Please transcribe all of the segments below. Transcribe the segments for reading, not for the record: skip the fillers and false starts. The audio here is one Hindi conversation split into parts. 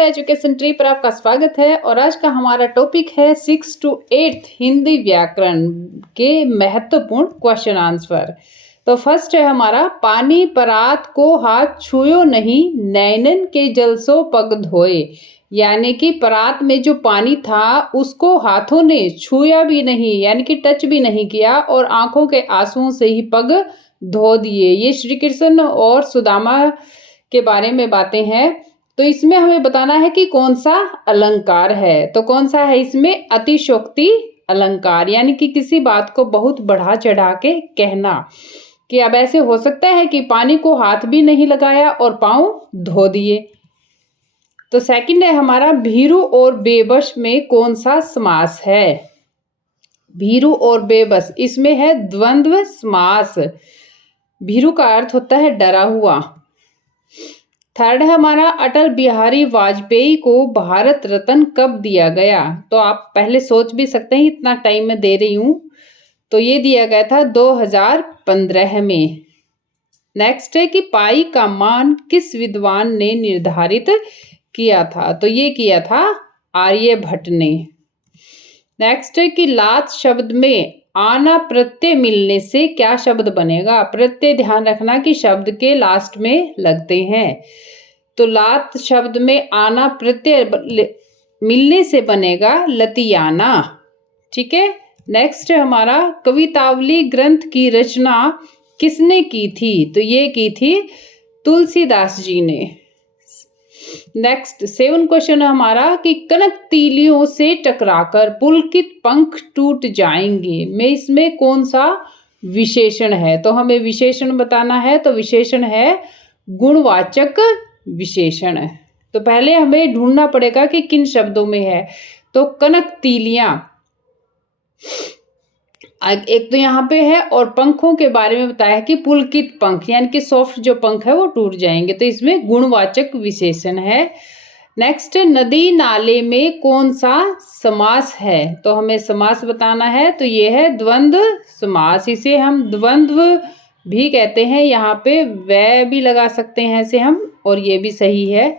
एजुकेशन ट्री पर आपका स्वागत है और आज का हमारा टॉपिक है 6 to 8 हिंदी व्याकरण के महत्वपूर्ण क्वेश्चन आंसर। तो फर्स्ट है हमारा, पानी परात को हाथ छुयो नहीं, नैनन के जल सो पग धोए। यानी कि परात में जो पानी था उसको हाथों ने छुआ भी नहीं, यानी कि टच भी नहीं किया और आंखों के आंसुओं से ही पग धो दिए। ये श्री कृष्ण और सुदामा के बारे में बातें हैं। तो इसमें हमें बताना है कि कौन सा अलंकार है। तो कौन सा है इसमें? अतिशयोक्ति अलंकार, यानी कि किसी बात को बहुत बढ़ा चढ़ा के कहना कि अब ऐसे हो सकता है कि पानी को हाथ भी नहीं लगाया और पांव धो दिए। तो सेकंड है हमारा, भीरू और बेबस में कौन सा समास है? भीरू और बेबस, इसमें है द्वंद्व समास। भीरू का अर्थ होता है डरा हुआ। थर्ड है हमारा, अटल बिहारी वाजपेयी को भारत रत्न कब दिया गया? तो आप पहले सोच भी सकते हैं, इतना टाइम मैं दे रही हूं। तो ये दिया गया था 2015 में। नेक्स्ट है कि पाई का मान किस विद्वान ने निर्धारित किया था? तो ये किया था आर्यभट्ट ने। नेक्स्ट है कि लात शब्द में आना प्रत्यय मिलने से क्या शब्द बनेगा? प्रत्यय ध्यान रखना कि शब्द के लास्ट में लगते हैं। तो लात शब्द में आना प्रत्यय मिलने से बनेगा लतियाना। ठीक है। नेक्स्ट है हमारा, कवितावली ग्रंथ की रचना किसने की थी? तो ये की थी तुलसीदास जी ने। नेक्स्ट 7 क्वेश्चन है हमारा कि कनक तीलियों से टकराकर पुलकित पंख टूट जाएंगे में इसमें कौन सा विशेषण है? तो हमें विशेषण बताना है। तो विशेषण है गुणवाचक विशेषण। तो पहले हमें ढूंढना पड़ेगा कि किन शब्दों में है। तो कनक तीलियां एक तो यहाँ पे है, और पंखों के बारे में बताया है कि पुलकित पंख, यानी कि सॉफ्ट जो पंख है वो टूट जाएंगे। तो इसमें गुणवाचक विशेषण है। नेक्स्ट, नदी नाले में कौन सा समास है? तो हमें समास बताना है। तो ये है द्वंद्व समास। इसे हम द्वंद्व भी कहते हैं। यहाँ पे वह भी लगा सकते हैं ऐसे हम, और ये भी सही है।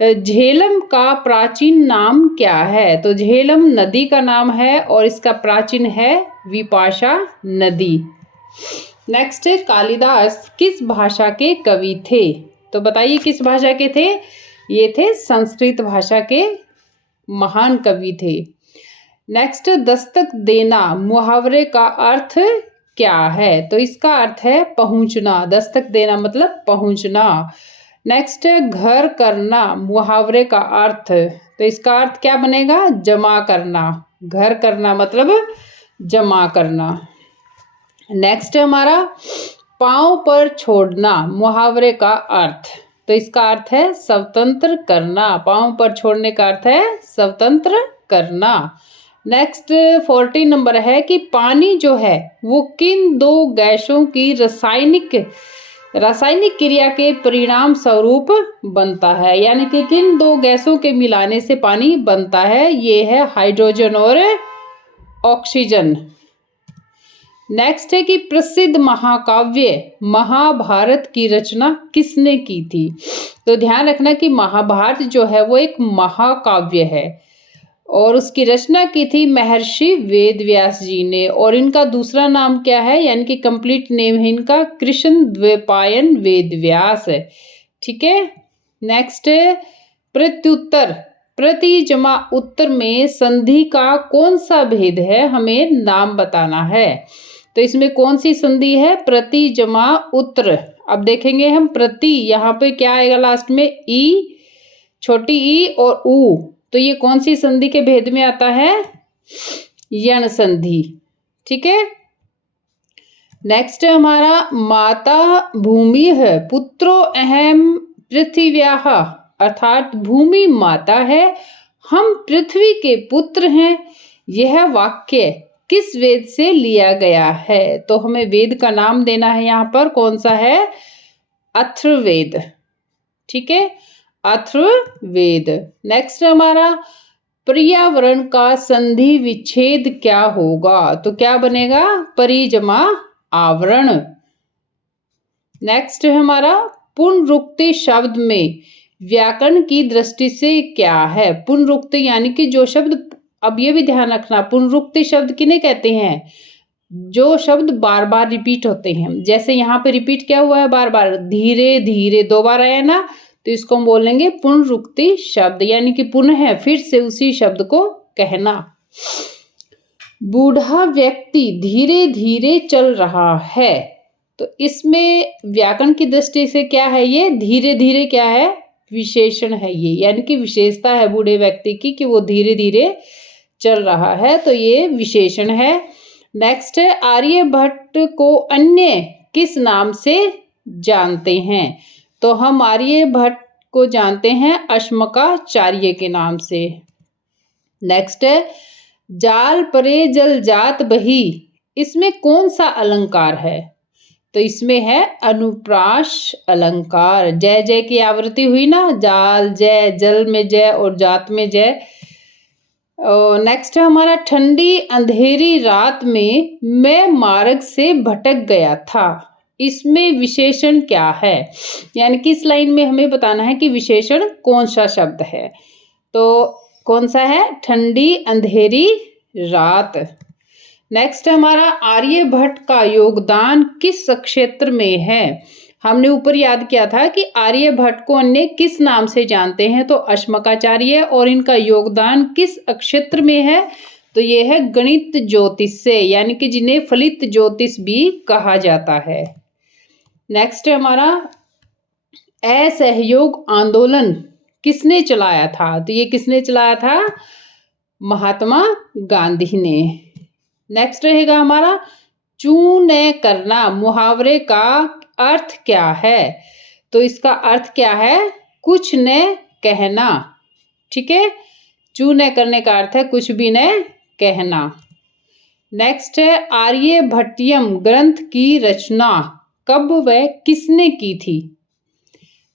झेलम का प्राचीन नाम क्या है? तो झेलम नदी का नाम है और इसका प्राचीन है विपाशा नदी। नेक्स्ट है, कालिदास किस भाषा के कवि थे? तो बताइए किस भाषा के थे? ये थे संस्कृत भाषा के महान कवि थे। नेक्स्ट, दस्तक देना मुहावरे का अर्थ क्या है? तो इसका अर्थ है पहुंचना। दस्तक देना मतलब पहुंचना। नेक्स्ट है, घर करना मुहावरे का अर्थ। तो इसका अर्थ क्या बनेगा? जमा करना। घर करना मतलब जमा करना। नेक्स्ट है हमारा, पांव पर छोड़ना मुहावरे का अर्थ। तो इसका अर्थ है स्वतंत्र करना। पांव पर छोड़ने का अर्थ है स्वतंत्र करना। नेक्स्ट 14 नंबर है कि पानी जो है वो किन दो गैसों की रासायनिक क्रिया के परिणाम स्वरूप बनता है? यानी कि किन दो गैसों के मिलाने से पानी बनता है? ये है हाइड्रोजन और ऑक्सीजन। नेक्स्ट है कि प्रसिद्ध महाकाव्य महाभारत की रचना किसने की थी? तो ध्यान रखना कि महाभारत जो है वो एक महाकाव्य है और उसकी रचना की थी महर्षि वेदव्यास जी ने। और इनका दूसरा नाम क्या है? यानी कि कंप्लीट नेम है इनका कृष्ण द्वैपायन वेदव्यास है। ठीक है। नेक्स्ट है, प्रत्युत्तर प्रति जमा उत्तर में संधि का कौन सा भेद है? हमें नाम बताना है। तो इसमें कौन सी संधि है? प्रति जमा उत्तर। अब देखेंगे हम प्रति, यहाँ पे क्या आएगा लास्ट में? ई, छोटी ई और ऊ। तो ये कौन सी संधि के भेद में आता है? यण संधि। ठीक है। नेक्स्ट है हमारा, माता भूमि है पुत्रो अहम पृथिव्याः, अर्थात भूमि माता है, हम पृथ्वी के पुत्र हैं। यह वाक्य किस वेद से लिया गया है? तो हमें वेद का नाम देना है। यहाँ पर कौन सा है? अथर्ववेद। ठीक है, अथर्ववेद। नेक्स्ट हमारा, पर्यावरण का संधि विच्छेद क्या होगा? तो क्या बनेगा? परिजमा आवरण। नेक्स्ट है हमारा, पुनरुक्ति शब्द में व्याकरण की दृष्टि से क्या है? पुनरुक्ति यानी कि जो शब्द, अब ये भी ध्यान रखना, पुनरुक्ति शब्द किन्हें कहते हैं? जो शब्द बार बार रिपीट होते हैं। जैसे यहाँ पे रिपीट क्या हुआ है बार बार, धीरे धीरे, दो बार आया ना, तो इसको हम बोलेंगे पुनरुक्ति शब्द, यानी कि पुनः फिर से उसी शब्द को कहना। बूढ़ा व्यक्ति धीरे धीरे चल रहा है, तो इसमें व्याकरण की दृष्टि से क्या है? ये धीरे धीरे क्या है? विशेषण है ये, यानी कि विशेषता है बूढ़े व्यक्ति की कि वो धीरे धीरे चल रहा है, तो ये विशेषण है। नेक्स्ट है, आर्यभट्ट को अन्य किस नाम से जानते हैं? तो हम आर्यभट्ट को जानते हैं अश्मकाचार्य के नाम से। नेक्स्ट है, जाल परे जल जात बही, इसमें कौन सा अलंकार है? तो इसमें है अनुप्रास अलंकार। जय जय की आवृत्ति हुई ना, जाल जय, जल में जय और जात में जय। नेक्स्ट है हमारा, ठंडी अंधेरी रात में मैं मार्ग से भटक गया था, इसमें विशेषण क्या है? यानी कि इस लाइन में हमें बताना है कि विशेषण कौन सा शब्द है। तो कौन सा है? ठंडी अंधेरी रात। नेक्स्ट हमारा, आर्यभट्ट का योगदान किस क्षेत्र में है? हमने ऊपर याद किया था कि आर्यभट्ट को अन्य किस नाम से जानते हैं? तो अश्मकाचार्य। और इनका योगदान किस क्षेत्र में है? तो ये है गणित ज्योतिष से, यानी कि जिन्हें फलित ज्योतिष भी कहा जाता है। नेक्स्ट हमारा, असहयोग आंदोलन किसने चलाया था? तो ये किसने चलाया था? महात्मा गांधी ने। नेक्स्ट रहेगा हमारा, चू न करना मुहावरे का अर्थ क्या है? तो इसका अर्थ क्या है? कुछ न कहना। ठीक है, चू न करने का अर्थ है कुछ भी न कहना। नेक्स्ट है, आर्यभट्टियम ग्रंथ की रचना कब व किसने की थी?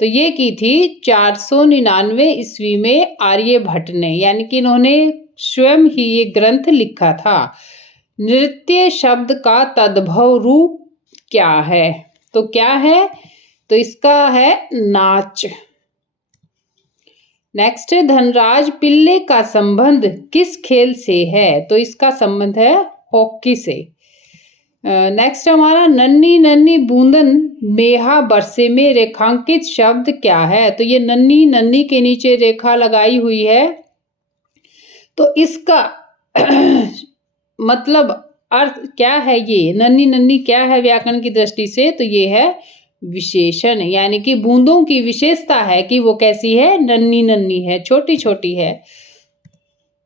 तो ये की थी 499 ईस्वी में आर्यभट्ट ने, यानी कि इन्होंने स्वयं ही ये ग्रंथ लिखा था। नृत्य शब्द का तद्भव रूप क्या है? तो क्या है? तो इसका है नाच। नेक्स्ट है, धनराज पिल्ले का संबंध किस खेल से है? तो इसका संबंध है हॉकी से। नेक्स्ट हमारा, नन्ही नन्ही बूंदन मेहा बरसे में रेखांकित शब्द क्या है? तो ये नन्ही नन्ही के नीचे रेखा लगाई हुई है, तो इसका मतलब अर्थ क्या है? ये नन्ही नन्ही क्या है व्याकरण की दृष्टि से? तो ये है विशेषण, यानी कि बूंदों की विशेषता है कि वो कैसी है? नन्ही नन्ही है, छोटी छोटी है।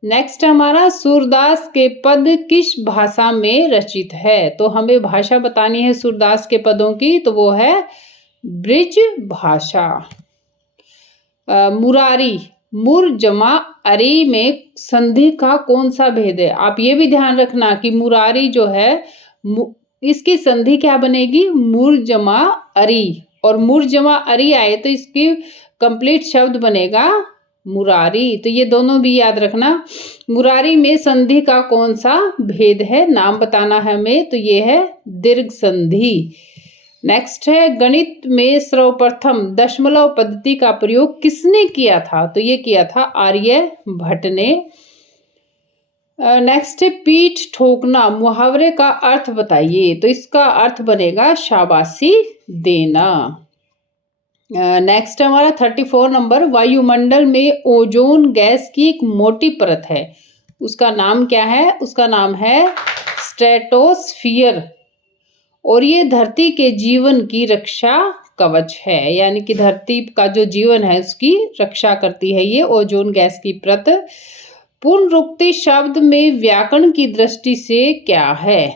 नेक्स्ट हमारा, सूरदास के पद किस भाषा में रचित है? तो हमें भाषा बतानी है सूरदास के पदों की, तो वो है ब्रिज भाषा। मुरारी, मुर जमा अरी में संधि का कौन सा भेद है? आप ये भी ध्यान रखना कि मुरारी जो है इसकी संधि क्या बनेगी? मुर जमा अरी, और मुर जमा अरी आए तो इसकी कंप्लीट शब्द बनेगा मुरारी। तो ये दोनों भी याद रखना। मुरारी में संधि का कौन सा भेद है? नाम बताना है हमें, तो ये है दीर्घ संधि। नेक्स्ट है, गणित में सर्वप्रथम दशमलव पद्धति का प्रयोग किसने किया था? तो ये किया था आर्यभट्ट ने। नेक्स्ट है, पीठ ठोकना मुहावरे का अर्थ बताइए। तो इसका अर्थ बनेगा शाबाशी देना। नेक्स्ट हमारा 34 नंबर, वायुमंडल में ओजोन गैस की एक मोटी परत है, उसका नाम क्या है? उसका नाम है स्ट्रेटोस्फियर, और ये धरती के जीवन की रक्षा कवच है, यानी कि धरती का जो जीवन है उसकी रक्षा करती है ये ओजोन गैस की परत। पुनरुक्ति शब्द में व्याकरण की दृष्टि से क्या है?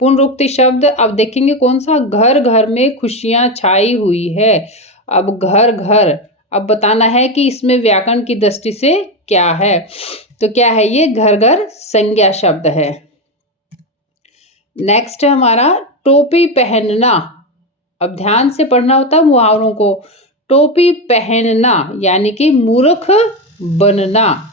पुनरुक्ति शब्द अब देखेंगे कौन सा? घर घर में खुशियां छाई हुई है। अब घर घर, अब बताना है कि इसमें व्याकरण की दृष्टि से क्या है? तो क्या है ये? घर घर संज्ञा शब्द है। नेक्स्ट है हमारा, टोपी पहनना। अब ध्यान से पढ़ना होता है मुहावरों को। टोपी पहनना यानी कि मूर्ख बनना।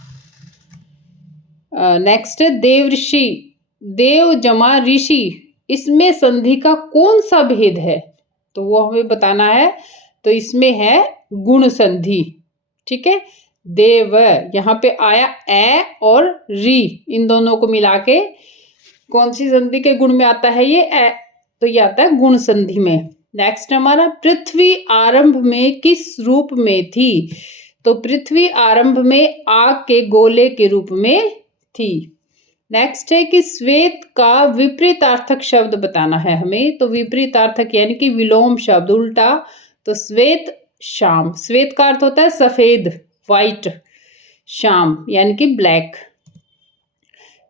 नेक्स्ट है, देवऋषि, देव जमा ऋषि, इसमें संधि का कौन सा भेद है? तो वो हमें बताना है, तो इसमें है गुण संधि। ठीक है। देव, यहाँ पे आया ए और री, इन दोनों को मिला के कौन सी संधि के गुण में आता है ये ए, तो ये आता है गुण संधि में। नेक्स्ट हमारा पृथ्वी आरंभ में किस रूप में थी, तो पृथ्वी आरंभ में आग के गोले के रूप में थी। नेक्स्ट है कि श्वेत का विपरीतार्थक शब्द बताना है हमें, तो विपरीतार्थक यानी कि विलोम शब्द उल्टा, तो श्वेत शाम, श्वेत का अर्थ होता है सफेद, व्हाइट, शाम यानी कि ब्लैक।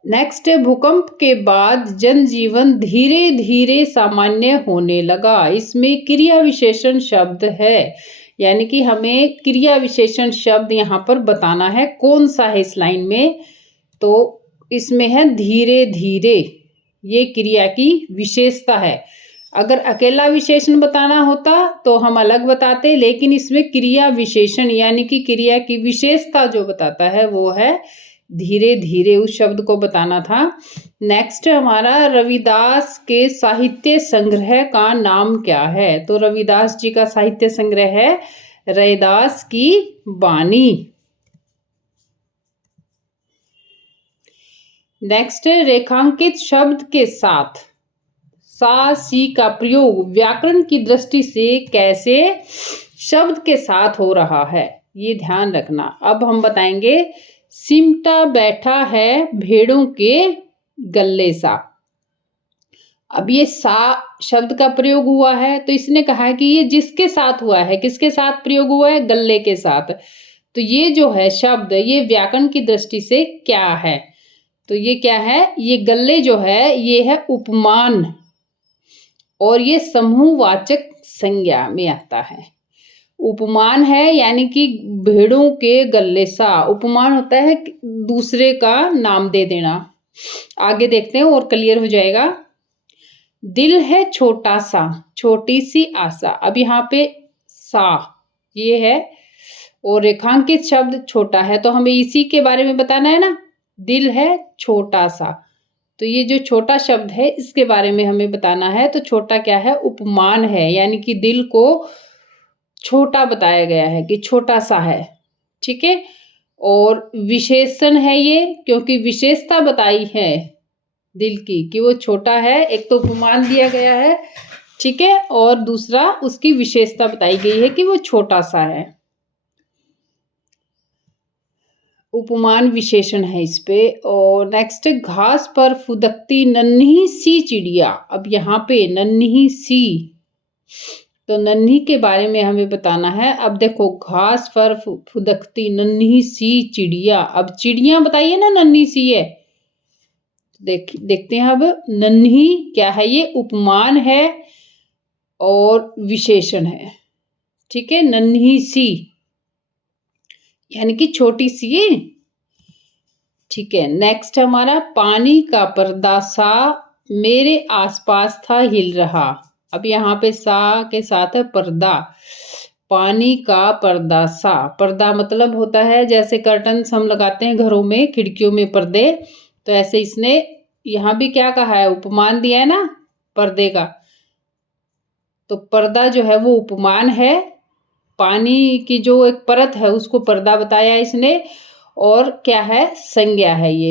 नेक्स्ट है भूकंप के बाद जनजीवन धीरे धीरे सामान्य होने लगा, इसमें क्रिया विशेषण शब्द है, यानी कि हमें क्रिया विशेषण शब्द यहाँ पर बताना है, कौन सा है इस लाइन में, तो इसमें है धीरे धीरे, ये क्रिया की विशेषता है। अगर अकेला विशेषण बताना होता तो हम अलग बताते, लेकिन इसमें क्रिया विशेषण यानी कि क्रिया की विशेषता जो बताता है वो है धीरे धीरे, उस शब्द को बताना था। नेक्स्ट हमारा रविदास के साहित्य संग्रह का नाम क्या है, तो रविदास जी का साहित्य संग्रह है रैदास की वाणी। नेक्स्ट है रेखांकित शब्द के साथ सा सी का प्रयोग व्याकरण की दृष्टि से कैसे शब्द के साथ हो रहा है, ये ध्यान रखना। अब हम बताएंगे सिमटा बैठा है भेड़ों के गल्ले सा। अब ये सा शब्द का प्रयोग हुआ है, तो इसने कहा है कि ये जिसके साथ हुआ है, किसके साथ प्रयोग हुआ है, गल्ले के साथ। तो ये जो है शब्द, ये व्याकरण की दृष्टि से क्या है, तो ये क्या है, ये गल्ले जो है ये है उपमान, और ये समूहवाचक संज्ञा में आता है। उपमान है यानी कि भेड़ों के गल्ले सा, उपमान होता है दूसरे का नाम दे देना। आगे देखते हैं और क्लियर हो जाएगा। दिल है छोटा सा, छोटी सी आशा, अब यहाँ पे सा ये है और रेखांकित शब्द छोटा है, तो हमें इसी के बारे में बताना है ना, दिल है छोटा सा, तो ये जो छोटा शब्द है इसके बारे में हमें बताना है। तो छोटा क्या है, उपमान है, यानी कि दिल को छोटा बताया गया है कि छोटा सा है, ठीक है। और विशेषण है ये, क्योंकि विशेषता बताई है दिल की कि वो छोटा है, एक तो उपमान दिया गया है, ठीक है, और दूसरा उसकी विशेषता बताई गई है कि वो छोटा सा है। उपमान विशेषण है इस पे। और नेक्स्ट घास पर फुदकती नन्ही सी चिड़िया, अब यहाँ पे नन्ही सी, तो नन्ही के बारे में हमें बताना है। अब देखो घास पर फुदकती नन्ही सी चिड़िया, अब चिड़िया बताइए ना नन्ही सी है, देखते हैं। अब नन्ही क्या है, ये उपमान है और विशेषण है, ठीक है। नन्ही सी यानी कि छोटी सी, ठीक है। नेक्स्ट हमारा पानी का पर्दा सा मेरे आसपास था हिल रहा, अब यहाँ पे सा के साथ है पर्दा, पानी का पर्दा सा, पर्दा मतलब होता है जैसे कर्टन्स हम लगाते हैं घरों में, खिड़कियों में पर्दे, तो ऐसे इसने यहाँ भी क्या कहा है, उपमान दिया है ना पर्दे का, तो पर्दा जो है वो उपमान है, पानी की जो एक परत है उसको पर्दा बताया इसने, और क्या है, संज्ञा है ये।